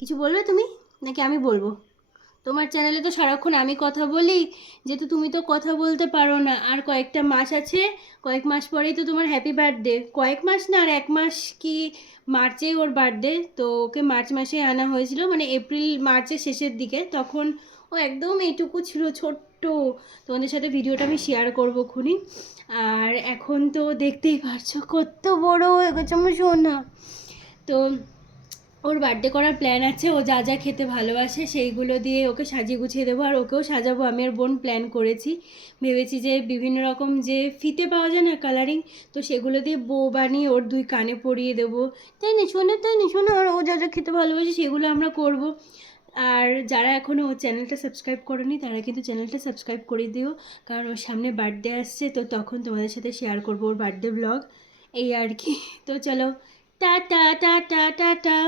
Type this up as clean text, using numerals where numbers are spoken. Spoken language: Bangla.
কিছু বলবে তুমি নাকি আমি বলবো? তোমার চ্যানেলে তো সারাক্ষণ আমি কথা বলি, যেহেতু তুমি তো কথা বলতে পারো না। আর কয়েকটা মাস আছে, কয়েক মাস পরেই তো তোমার হ্যাপি বার্থডে। কয়েক মাস না, আর এক মাস কি, মার্চেই ওর বার্থডে। তো ওকে মার্চ মাসে আনা হয়েছিল, মানে এপ্রিল মার্চের শেষের দিকে। তখন ও একদম এইটুকু ছিল, ছোট্ট। তোমাদের সাথে ভিডিওটা আমি শেয়ার করবো খুনি। আর এখন তো দেখতেই পারছো কত বড় হয়ে গেছে আমার সোনা। তো ওর বার্থডে করার প্ল্যান আছে। ও যা যা খেতে ভালোবাসে সেইগুলো দিয়ে ওকে সাজিয়ে গুছিয়ে দেবো, আর ওকেও সাজাবো। আমি আর বোন প্ল্যান করেছি, ভেবেছি যে বিভিন্ন রকম যে ফিতে পাওয়া যায় না কালারিং, তো সেগুলো দিয়ে বো বানিয়ে ওর দুই কানে পরিয়ে দেবো। তাই না শোনা, তাই না শোনা? আর ও যা যা খেতে ভালোবাসে সেগুলো আমরা করব। আর যারা এখনও ওর চ্যানেলটা সাবস্ক্রাইব করেনি তারা কিন্তু চ্যানেলটা সাবস্ক্রাইব করে দিও, কারণ ওর সামনে বার্থডে আসছে, তো তখন তোমাদের সাথে শেয়ার করবো ওর বার্থডে ব্লগ। এই আর কি। তো চলো, টাটা টাটা টাটা।